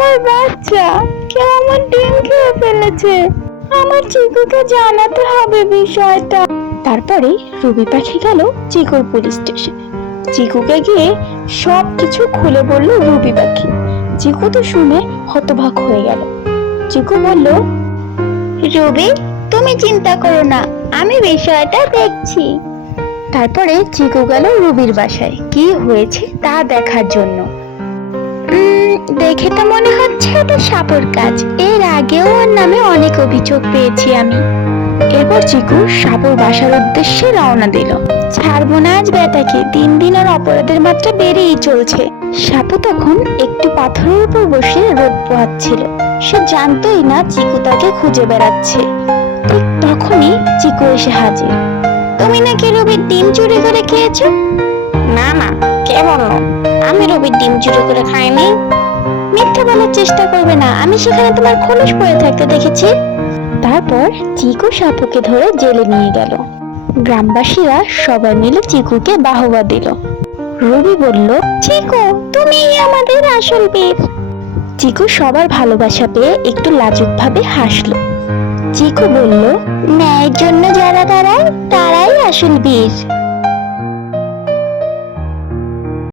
আমার বাচ্চা, কেউ আমার ডিম খেয়ে ফেলেছে। আমার চিকুকে জানাতে হবে বিষয়টা। তারপরে রুবি পাখি গেল চিকুর পুলিশ স্টেশনে। চিকুকে গিয়ে সবকিছু খুলে বলল রুবি পাখি। চিকু তো শুনে হতবাক হয়ে গেল। চিকু বলল, রুবি, তুমি চিন্তা করো না, আমি বিষয়টা দেখছি। তারপরে চিকু গেল রুবির বাসায় কি হয়েছে তা দেখার জন্য। দেখে তো মনে হচ্ছে এটা সাপুর কাজ। এর আগেও ওর নামে অনেক অভিযোগ পেয়েছি আমি। এরপর চিকু সাপুর বাসার উদ্দেশ্যে রওনা দিল। ছাড়বো না আজ বেটাকে, দিন দিন ওর অপরাধের মাত্রা বেড়েই চলছে। সাপু তখন একটি পাথরের উপর বসে রোদ পোহাচ্ছিল। সে জানতোই না চিকু তাকে খুঁজে বেড়াচ্ছে। ঠিক তখনই চিকু এসে হাজির। তুমি নাকি রবির ডিম চুরি করে খেয়েছো? না না, কে বললো? আমি রবির ডিম চুরি করে খাইনি। মিথ্যা বলার চেষ্টা করবে না, আমি সেখানে তোমার খোলস পড়ে থাকতে দেখেছি। তারপর চিকু সাপুকে ধরে জেলে নিয়ে গেল। গ্রামবাসীরা সবাই মিলে চিকুকে বাহবা দিল। রবি বলল, চিকু, তুমিই আমাদের আসল বীর। চিকু সবার ভালোবাসা পেয়ে একটু লাজুক ভাবে হাসলো। চিকু বলল, ন্যায়ের জন্য যারা দাঁড়ায় তারাই আসল বীর।